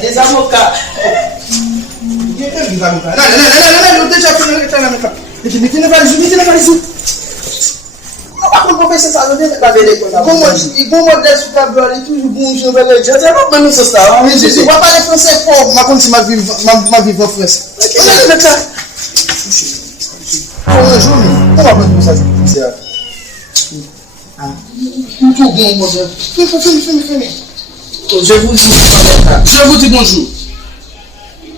Des avocats. Je vous dis bonjour.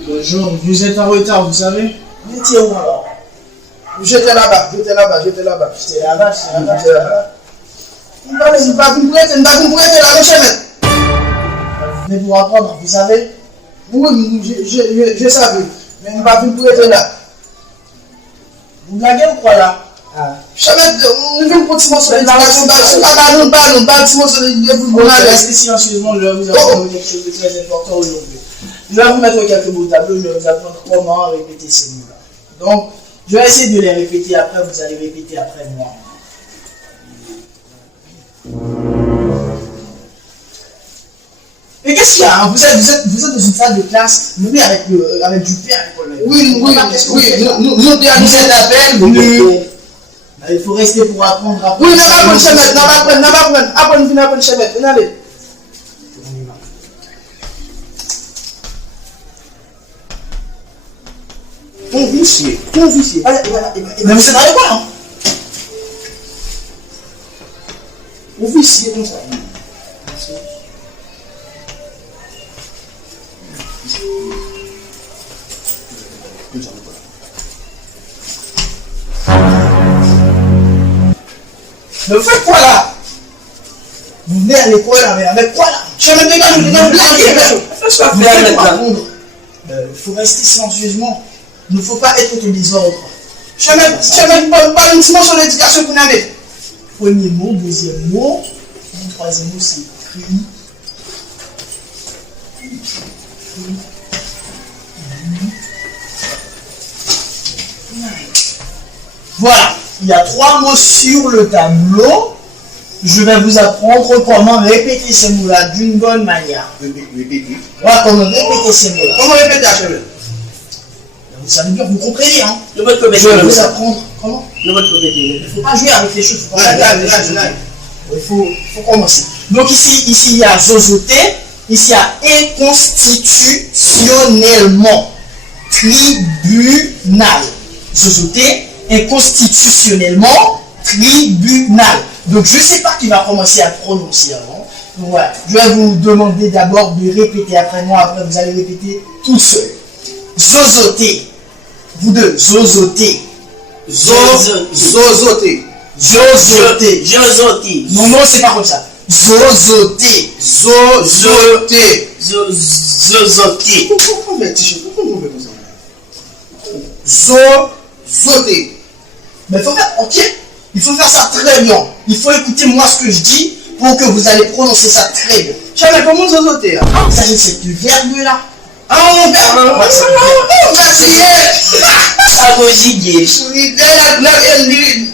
Bonjour, vous êtes en retard, vous savez? Vous étiez où alors? J'étais là-bas. J'étais là-bas. Mais pour apprendre, vous savez? Oui, je savais. Mais nous ne pas venir pour être là. Vous blaguez ou quoi là? Nous venons pour Timon sur l'éducation. Restez silencieusement, je vais vous apprendre quelque chose de très important aujourd'hui. Je vais vous mettre quelques beaux tableaux, je vais vous apprendre comment répéter ces mots-là. Donc, je vais essayer de les répéter après, vous allez répéter après moi. Mais qu'est-ce qu'il y a hein? Vous êtes dans une salle de classe, vous venez avec du pain à l'école. Oui, nous derniers appels. Il faut rester pour apprendre. Oui, n'a pas apprendre chemin. Allez. Convicier. Mais vous savez quoi hein? Officier comme ça. Mais vous faites quoi là? Vous venez à l'école avec quoi là? Chemin de il faut rester silencieusement. Il ne faut pas être au désordre. Chemin, pas uniquement sur l'éducation qu'on avait. Premier mot, deuxième mot. Troisième mot, c'est cri. Voilà. Il y a 3 mots sur le tableau. Je vais vous apprendre comment répéter ces mots-là d'une bonne manière. Répétez. Voilà comment répéter ces mots-là. Comment répéter à chemin? Ça veut dire que vous comprenez, hein? Je vais te Je vais vous apprendre comment? Je vais te Il ne faut pas jouer avec les choses. Il faut commencer. Donc ici, il y a zozoter. Ici, il y a inconstitutionnellement. Tribunal. Zozoter, inconstitutionnellement, tribunal. Donc je ne sais pas qui va commencer à prononcer avant. Donc voilà. Je vais vous demander d'abord de répéter après moi. Après, vous allez répéter tout seul. Zozoter. Vous deux, zozoter. Zozoter. Zozoter. Non, c'est pas comme ça. Zozoter. Zozoter. Zozoter. Pourquoi on fait comme ça? Zozoter. Mais il faut faire, ok? Il faut faire ça très bien. Il faut écouter moi ce que je dis pour que vous allez prononcer ça très bien. Chemin, comment zozoter? Ça, c'est le verbe là. À conjuguer.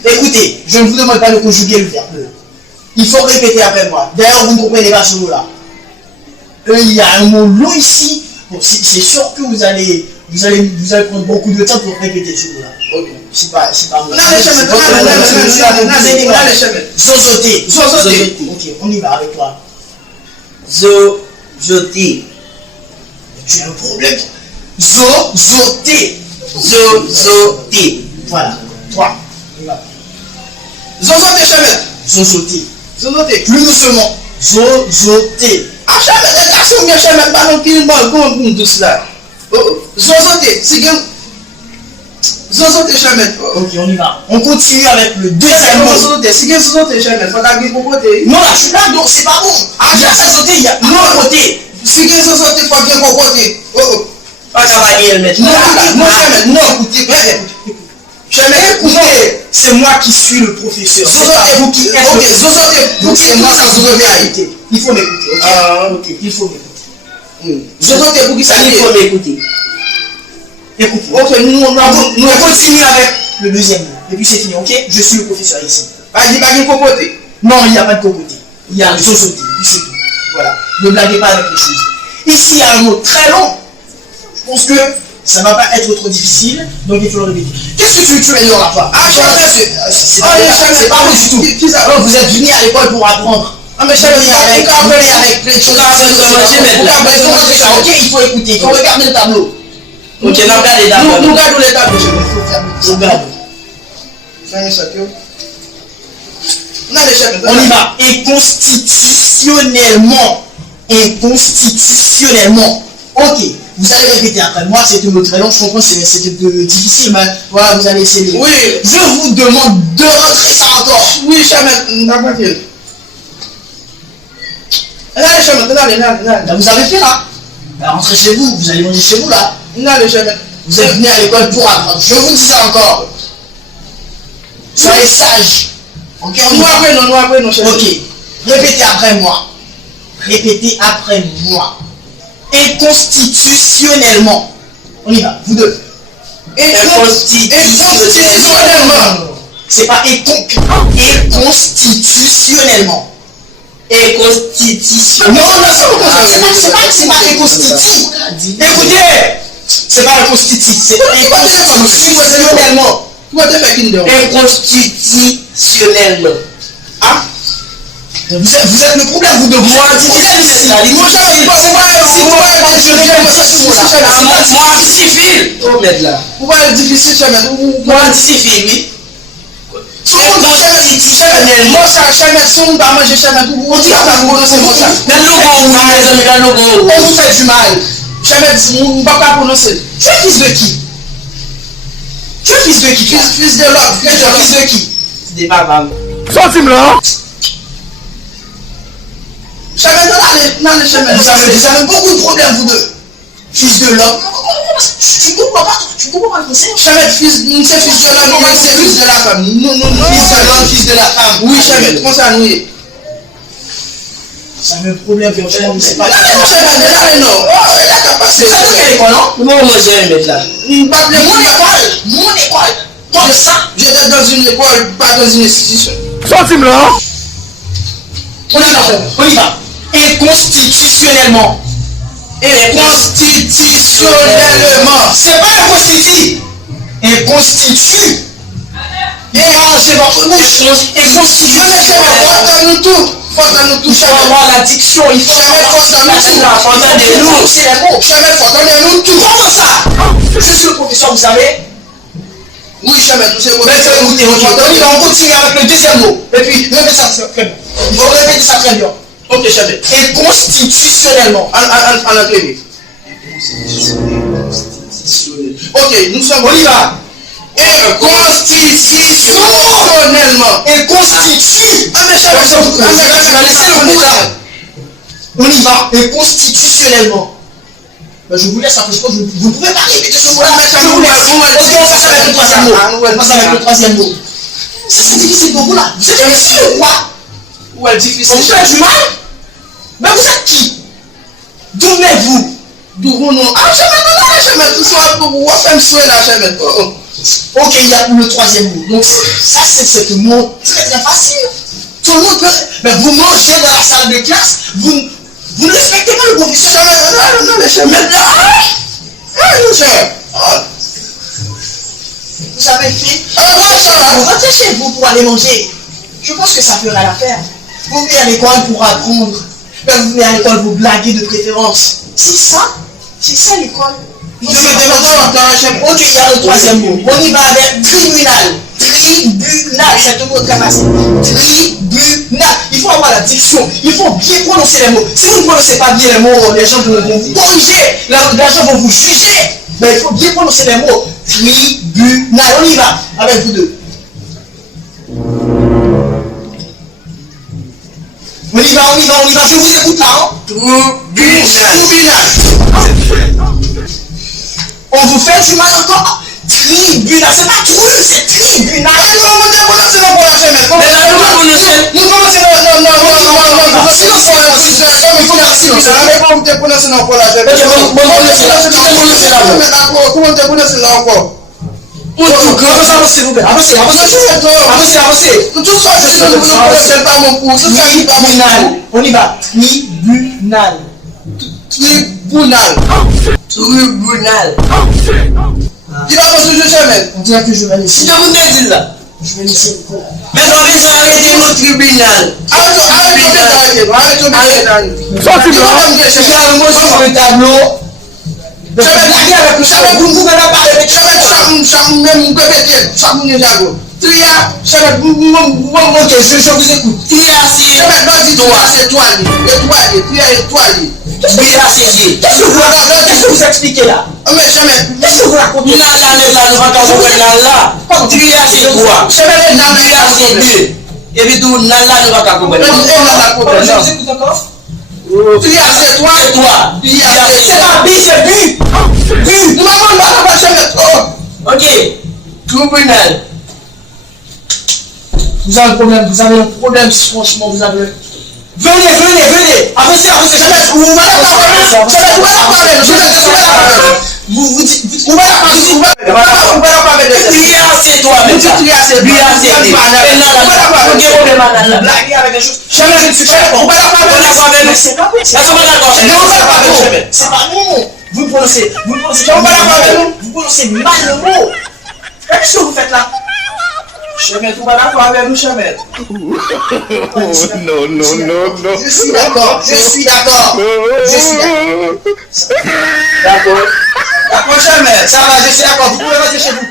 Écoutez, je ne vous demande pas de conjuguer le verbe. Il faut répéter après moi. D'ailleurs, vous ne comprenez pas ce mot-là. Il y a un mot long ici. Bon, c'est sûr que vous allez prendre beaucoup de temps pour répéter ce mot-là. Ok. C'est pas moi. Zozoter. Ok, on y va avec toi. Zozoter. Tu as un problème. Zozoter. Voilà. 3. On y va. Zozoter, chemin. Zozoter. Plus doucement. Zozoter. Ah, chemin, les garçons, bien chemin, pas non plus, comment on tout cela? Zozoter, c'est que. Zozoter, chemin. Ok, on y va. On continue avec le deuxième mot. Zozoter, c'est que zozoter, chemin, faut qu'à pour côté. Non, là, je suis là, donc c'est pas bon. Ah, il y a zozoter, il y a l'autre côté. C'est que zozoter, faut bien pour côté. Pas travailler, mais Non, chemin, non, écoutez. Chemin, écoutez. C'est moi qui suis le professeur. Zozoter, vous qui êtes. Ok, zozoter, Donc c'est moi ça qui vous dois revient. écouter. Il faut m'écouter, ok? ok. Il faut m'écouter. Zozoter, pour qui ça Il faut m'écouter. Écoute. Ok, nous On continue avec le deuxième mot. Et puis c'est fini, ok? Je suis le professeur ici. pas dit pour côté. Non, il n'y a pas de cocoté. Il y a zozoter. Puis c'est tout. Voilà. Ne blaguez pas avec les choses. Ici, il y a un mot très long. Je pense que ça ne va pas être trop difficile, donc il faut le répéter. Qu'est-ce que tu améliores pas? Ah, c'est pas bon du tout. Alors, vous êtes venus à l'école pour apprendre. Ah, mais Chamet, avec plein de choses. Ok, il faut écouter, il faut regarder le tableau. Ok, nous regardons les tableaux. Nous regardons les tableaux, Chamet. Nous regardons. Fermez ça, Pio. Non, les Chamet. On y va. Et constitutionnellement. Ok. Vous allez répéter après moi, c'est un mot très long, je comprends, c'est difficile, mais voilà, vous allez essayer. Oui. Je vous demande de rentrer ça encore. Oui, Chamet, d'accord, Pio. Allez, Chamet, allez. Là, vous avez fait là. Bah, rentrez chez vous, vous allez manger chez vous là. Allez, Chamet. Vous êtes venus à l'école pour apprendre. Je vous dis ça encore. Soyez sages. Ok, on y va. Nous apprenons, Chamet. Ok. Répétez après moi. Et constitutionnellement. On y va, vous deux. Et constitutionnellement. C'est pas et constitutionnellement. Et constitution. Non, c'est pas et constitue. Écoutez, c'est pas le constitue, c'est et constitutionnellement. Inconstitutionnellement. Ah? Vous êtes le problème, vous devez Moi, difficile, c'est ça. Moi, difficile. Oh, merde là. Pourquoi est difficile, Chamet? Moi, difficile, oui. Moi, ça, Chamet, si on va manger Chamet, on dit à pas prononcer moi ça. Le logo, On vous fait du mal. Chamet, on ne va pas prononcer. Tu es fils de qui? Fils de l'autre. Fils de qui? des papas. Sorti-moi là. Chamet, non, les Chamet. Vous avez beaucoup de problèmes, vous deux. Fils de l'homme. Tu comprends pas le français? Chamet, c'est fils de l'homme, c'est fils de la femme. Non. Fils de l'homme, fils de la femme. Oui, Chamet, comment ça nous est? Ça me problème, franchement, vous savez pas. Non. Il a qu'à passer. C'est quelle école, non? Comment on mange un mec là? Mon école. Comme ça. J'étais dans une école, pas dans une institution. Sorti-moi là. On y va. Et constitutionnellement. Constitutionnellement. C'est pas un constitue. Un constitue. C'est votre bouche. Et constitutionnellement. Faut entendre tout, Il faut avoir la diction. Il faut avoir nous tout. Comment ça? Je suis le professeur, vous savez. Oui, Chamet, c'est bon. On continue avec le deuxième mot. Et puis, répétez ça très bien. Il faut répéter ça très bien. Ok, Chamet. Et constitutionnellement. En anglais. Ok, nous sommes. On y va. Et constitutionnellement. Et constitue. Ah, mais Chamet, On y va. Et constitutionnellement. Ben, je vous laisse après, je pense que vous pouvez pas répéter ce mot-là. Je vous laisse. Ok, on passe avec le troisième mot. Ça, c'est difficile pour vous là. Vous êtes difficile ou quoi? Ouais, difficile. Vous faites du mal? Mais vous êtes qui? D'où venez-vous? D'où nous? Ah, Chamet, tout ça, pour vous faire me souhaiter là, Chamet. Ok, il y a pour le troisième mot. Donc, ça, c'est un mot très très facile. Tout le monde peut. Mais vous mangez dans la salle de classe, vous ne respectez pas le professeur. Non, mais Chamet. Vous savez fait. Vous rentrez chez vous pour aller manger. Je pense que ça fera l'affaire. Vous venez à l'école pour apprendre. Vous venez à l'école pour blaguer de préférence. C'est ça l'école. Ok, il y a le troisième mot. On y va avec tribunal. Tribunal, c'est un mot très facile. Tribunal. Il faut avoir la diction. Il faut bien prononcer les mots. Si vous ne prononcez pas bien les mots, les gens vont vous corriger. Les gens vont vous juger. Mais il faut bien prononcer les mots. Tribunal. On y va avec vous deux. On y va. Je vous écoute là. Tribunal. On vous fait du mal encore. Tribunal, c'est pas trou, c'est tribunal. On y va. Tribunal. Tribunal. Tribunal. Qui va construire le chemin? On dirait que je vais laisser. Je vous dis là. Je vais laisser Nicolas. Mais on veut s'arrêter au tribunal. Arrête ton billet. Sorti blanc. C'est un mot sur le tableau. Vous ne pas parler de je vous écoute. Triassier. Triassier. Qu'est-ce que vous expliquez là? Qu'est-ce que vous racontez? Triassier quoi? Triassier 2. Et puis tout, là, nous va pas comprendre. Je vous écoute encore. C'est toi. C'est pas bi, c'est bu. Bu. Ok. Tribunal. Vous avez un problème, franchement, vous avez. Venez. Avancez. Vous dites. C'est toi, mais C'est pas bon. Vous prononcez mal le mot. Qu'est-ce que vous faites là? Chemin, tout va d'accord avec nous, chemin. Non. Je suis d'accord. D'accord. D'accord, chemin. Ça va, je suis d'accord. Vous pouvez rester chez vous.